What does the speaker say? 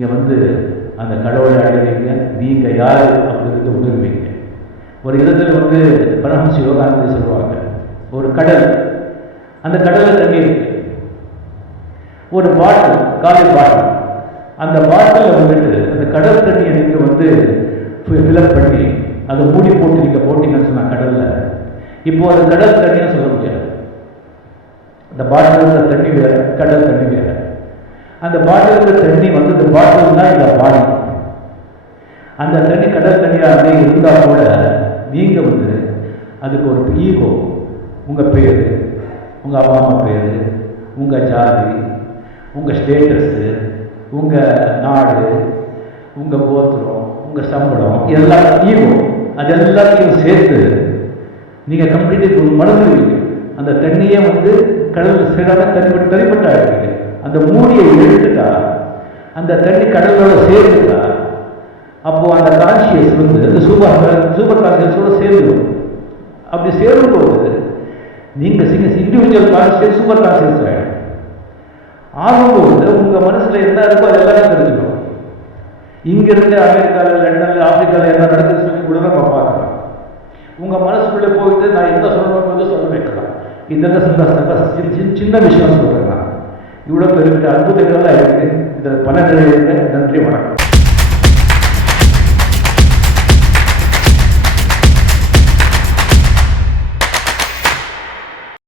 நீங்கள் அந்த கடவுளை அடைகிறீங்க, நீங்கள் யார் அப்படிங்கிறத உணர்வீங்க. ஒரு இடத்துல பரமஹம்ச யோகானந்தர் சொல்லுவாங்க, ஒரு கடல், அந்த கடலில் தண்ணி இருக்கு, ஒரு பாட்டில், காலி பாட்டில், அந்த பாட்டில் அந்த கடல் தண்ணியை நீங்கள் ஃபில்அப் பண்ணி அதை மூடி போட்டு நீங்கள் போட்டிங்கன்னு சொன்னால் கடலில், இப்போ அது கடல் தண்ணியாக சொல்ல முடியாது. அந்த பாட்டில் தண்ணி வேறு, கடல் தண்ணி வேறு. அந்த பாட்டில் தண்ணி இந்த பாட்டில் தான் இந்த பாடி. அந்த தண்ணி கடல் தண்ணியாக இருந்தால் கூட நீங்கள் அதுக்கு ஒரு ஈகோ, உங்கள் பேர், உங்கள் அப்பா அம்மா பேர், உங்கள் ஜாதி, உங்கள் ஸ்டேட்டஸு, உங்கள் நாடு, உங்கள் கோத்திரம், உங்கள் சம்பளம், எல்லாம் ஈகோ, அது எல்லாத்தையும் சேர்த்து நீங்கள் கம்ப்ளீட்டாக மறந்துடுவீங்க. அந்த தண்ணியே கடலில் சேராத தனிப்பட்ட ஆகிடுவீங்க. அந்த மூடியை எடுத்துட்டா, அந்த தண்ணி கடலோட சேர்த்துட்டா, அப்போது அந்த கான்சியஸ் அந்த சூப்பர் கான்சியஸோடு சேருவோம். அப்படி சேரும்போது நீங்கள் இண்டிவிஜுவல் கான்சியஸ் சூப்பர் கான்சியஸ் ஆகிடும். ஆகும்போது உங்கள் மனசில் என்ன இருக்கோ அது எல்லாமே தெரிஞ்சுக்கணும். இங்கிருந்து அமெரிக்காவில், லண்டனில், ஆப்பிரிக்காவில் என்ன நடக்குதுன்னு சொல்லி கூட நம்ம பார்க்கலாம். உங்கள் மனசுக்குள்ளே போயிட்டு நான் எந்த சொல்லணும் சொல்ல வைக்கலாம். இதெல்லாம் சின்ன விஷயம் சொல்கிறேன். நான் இவ்வளோ பெரிய அற்புதங்கள்லாம் இருக்குது. இதில் பல நிலையில் நன்றி, வணக்கம்.